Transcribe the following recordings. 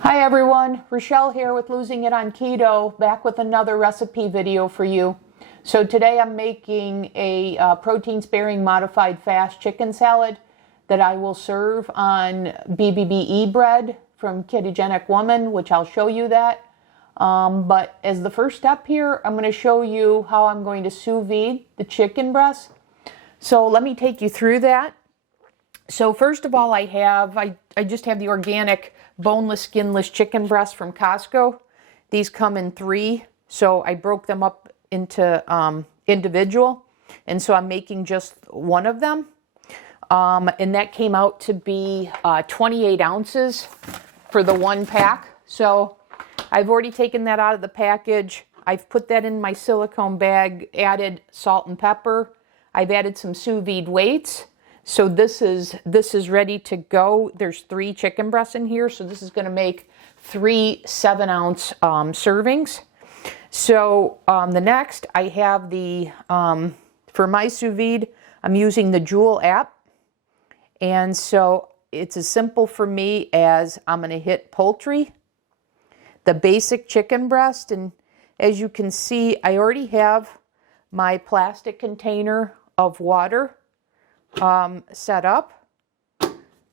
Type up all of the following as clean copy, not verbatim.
Hi everyone, Rochelle here with Losing It on Keto, back with another recipe video for you. So today I'm making a protein-sparing modified fast chicken salad that I will serve on BBB bread from Ketogenic Woman, which I'll show you that. But as the first step here, I'm going to show you how I'm going to sous vide the chicken breast. So let me take you through that. So first of all, I just have the organic boneless, skinless chicken breast from Costco. These come in 3, so I broke them up into individual, and so I'm making just one of them. And that came out to be 28 ounces for the 1 pack. So I've already taken that out of the package. I've put that in my silicone bag, added salt and pepper. I've added some sous vide weights. So this is ready to go. There's 3 chicken breasts in here, so this is going to make 3 7-ounce servings. So the next, I have the for my sous vide, I'm using the Joule app, and so it's as simple for me as I'm going to hit poultry, the basic chicken breast, and as you can see, I already have my plastic container of water set up.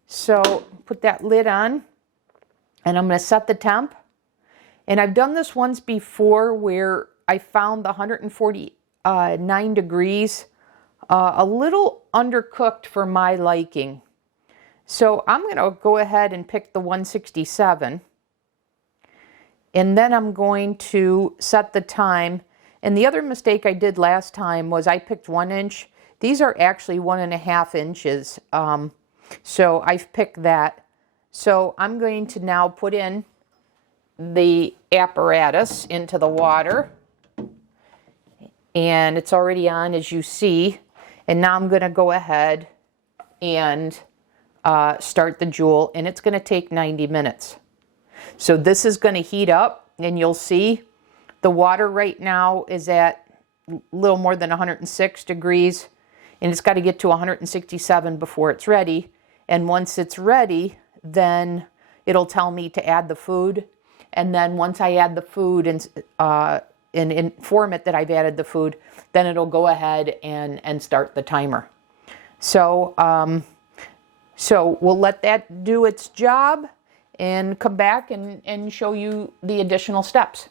So put that lid on, and I'm going to set the temp. And I've done this once before where I found the 149 degrees a little undercooked for my liking. So I'm going to go ahead and pick the 167, and then I'm going to set the time. And the other mistake I did last time was I picked 1 inch. These are actually 1.5 inches, so I've picked that. So I'm going to now put in the apparatus into the water, and it's already on, as you see. And now I'm going to go ahead and start the Joule, and it's going to take 90 minutes. So this is going to heat up, and you'll see the water right now is at a little more than 106 degrees. And it's got to get to 167 before it's ready. And once it's ready, then it'll tell me to add the food. And then once I add the food and inform it that I've added the food, then it'll go ahead and start the timer. So, so we'll let that do its job and come back and show you the additional steps.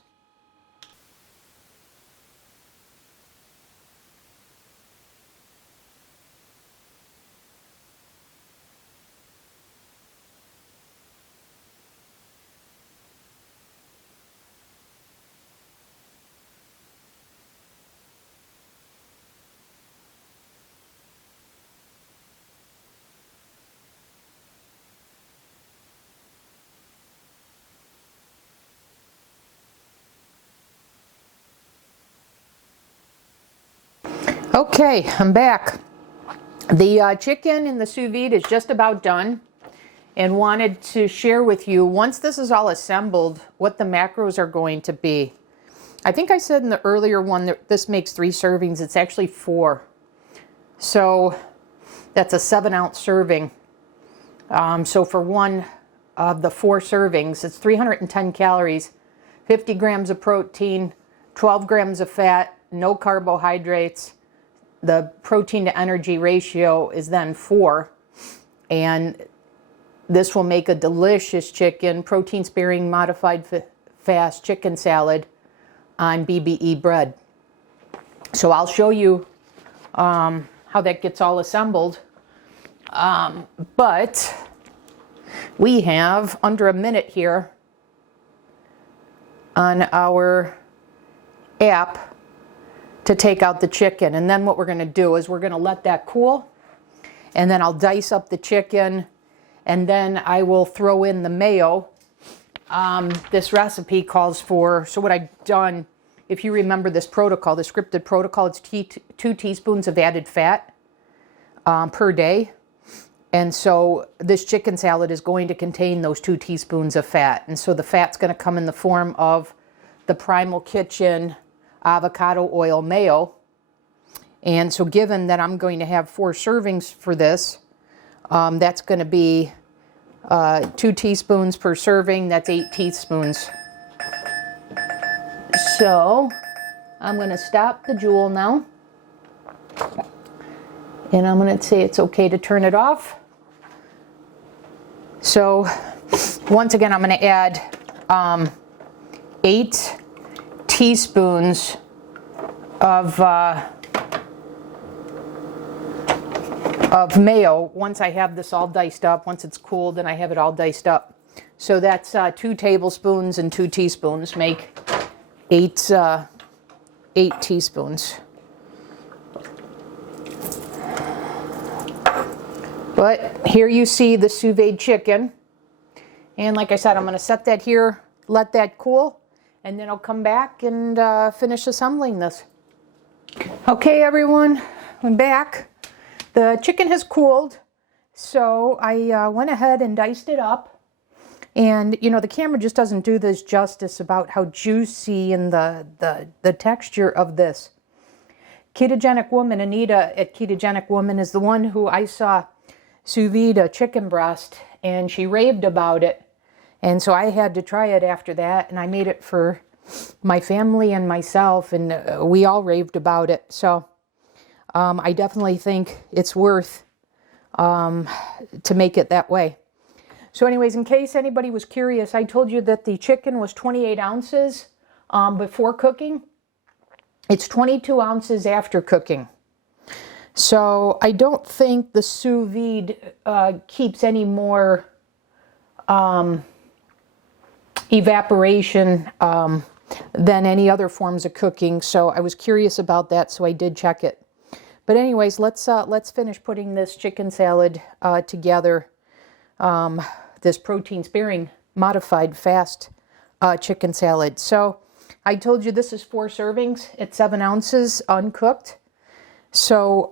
Okay, I'm back. The chicken in the sous vide is just about done, and wanted to share with you, once this is all assembled, what the macros are going to be. I think I said in the earlier one that this makes 3 servings. It's actually 4. So that's a 7-ounce serving. So for one of the 4 servings, it's 310 calories, 50 grams of protein, 12 grams of fat, no carbohydrates. The protein to energy ratio is then 4, and this will make a delicious chicken, protein sparing modified fast chicken salad on BBB bread. So I'll show you how that gets all assembled. But we have under a minute here on our app to take out the chicken. And then what we're going to do is we're going to let that cool, and then I'll dice up the chicken, and then I will throw in the mayo. This recipe calls for, so what I've done, if you remember this protocol, the scripted protocol, it's 2 teaspoons of added fat per day. And so this chicken salad is going to contain those 2 teaspoons of fat. And so the fat's going to come in the form of the Primal Kitchen avocado oil mayo. And so given that I'm going to have 4 servings for this, that's going to be 2 teaspoons per serving. That's 8 teaspoons. So I'm going to stop the Joule now. And I'm going to say it's okay to turn it off. So once again, I'm going to add 8 teaspoons of mayo once I have this all diced up. Once it's cooled and I have it all diced up. So that's 2 tablespoons and 2 teaspoons make 8 teaspoons. But here you see the sous vide chicken. And like I said, I'm going to set that here, let that cool, and then I'll come back and finish assembling this. Okay, everyone, I'm back. The chicken has cooled, so I went ahead and diced it up. And, you know, the camera just doesn't do this justice about how juicy and the texture of this. Ketogenic Woman, Anita at Ketogenic Woman, is the one who I saw sous vide a chicken breast, and she raved about it. And so I had to try it after that, and I made it for my family and myself, and we all raved about it. So I definitely think it's worth to make it that way. So anyways, in case anybody was curious, I told you that the chicken was 28 ounces before cooking. It's 22 ounces after cooking. So I don't think the sous vide keeps any more evaporation than any other forms of cooking. So I was curious about that, so I did check it. But anyways, let's finish putting this chicken salad together. This protein-sparing, modified, fast chicken salad. So I told you this is 4 servings. It's 7 ounces uncooked. So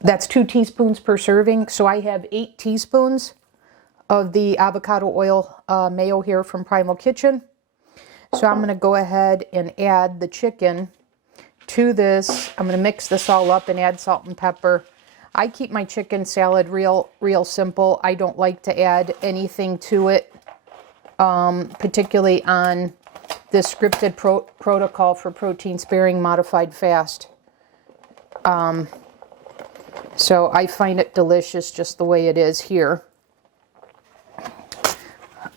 that's 2 teaspoons per serving. So I have 8 teaspoons of the avocado oil mayo here from Primal Kitchen. So I'm going to go ahead and add the chicken to this. I'm going to mix this all up and add salt and pepper. I keep my chicken salad real simple. I don't like to add anything to it, particularly on this scripted protocol for protein sparing modified fast. So I find it delicious just the way it is here.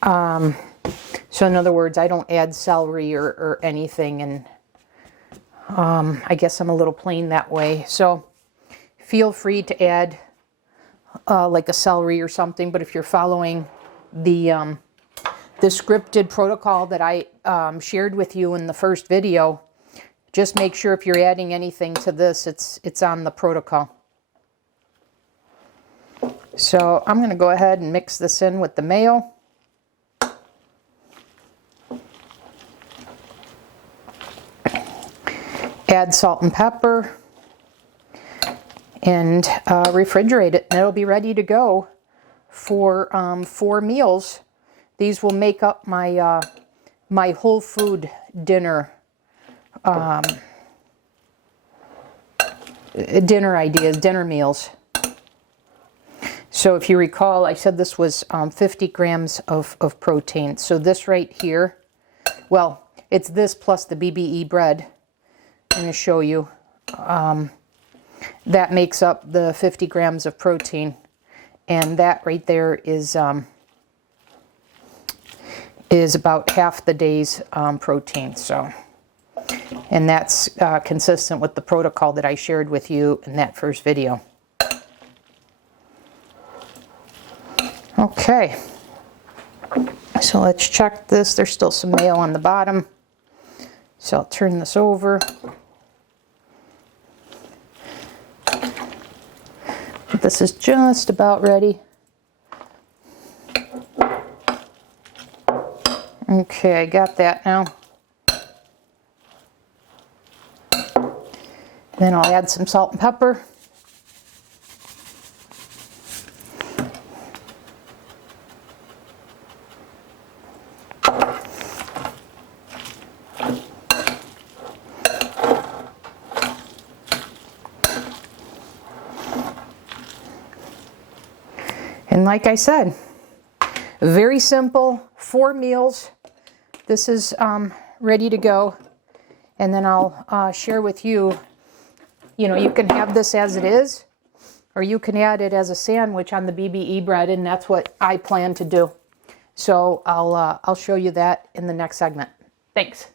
So in other words, I don't add celery or anything, and I guess I'm a little plain that way. So feel free to add like a celery or something, but if you're following the scripted protocol that I shared with you in the first video, just make sure if you're adding anything to this, it's on the protocol. So I'm going to go ahead and mix this in with the mayo. Add salt and pepper and refrigerate it, and it'll be ready to go for 4 meals. These will make up my my whole food dinner dinner ideas, dinner meals. So if you recall, I said this was 50 grams of protein. So this right here, well, it's this plus the BBB bread. I'm going to show you. That makes up the 50 grams of protein. And that right there is about half the day's protein. So, and that's consistent with the protocol that I shared with you in that first video. Okay, so let's check this. There's still some mayo on the bottom. So I'll turn this over. This is just about ready. Okay, I got that now. Then I'll add some salt and pepper. And like I said, very simple, 4 meals. This is ready to go. And then I'll share with you, you can have this as it is, or you can add it as a sandwich on the BBB bread, and that's what I plan to do. So I'll show you that in the next segment. Thanks.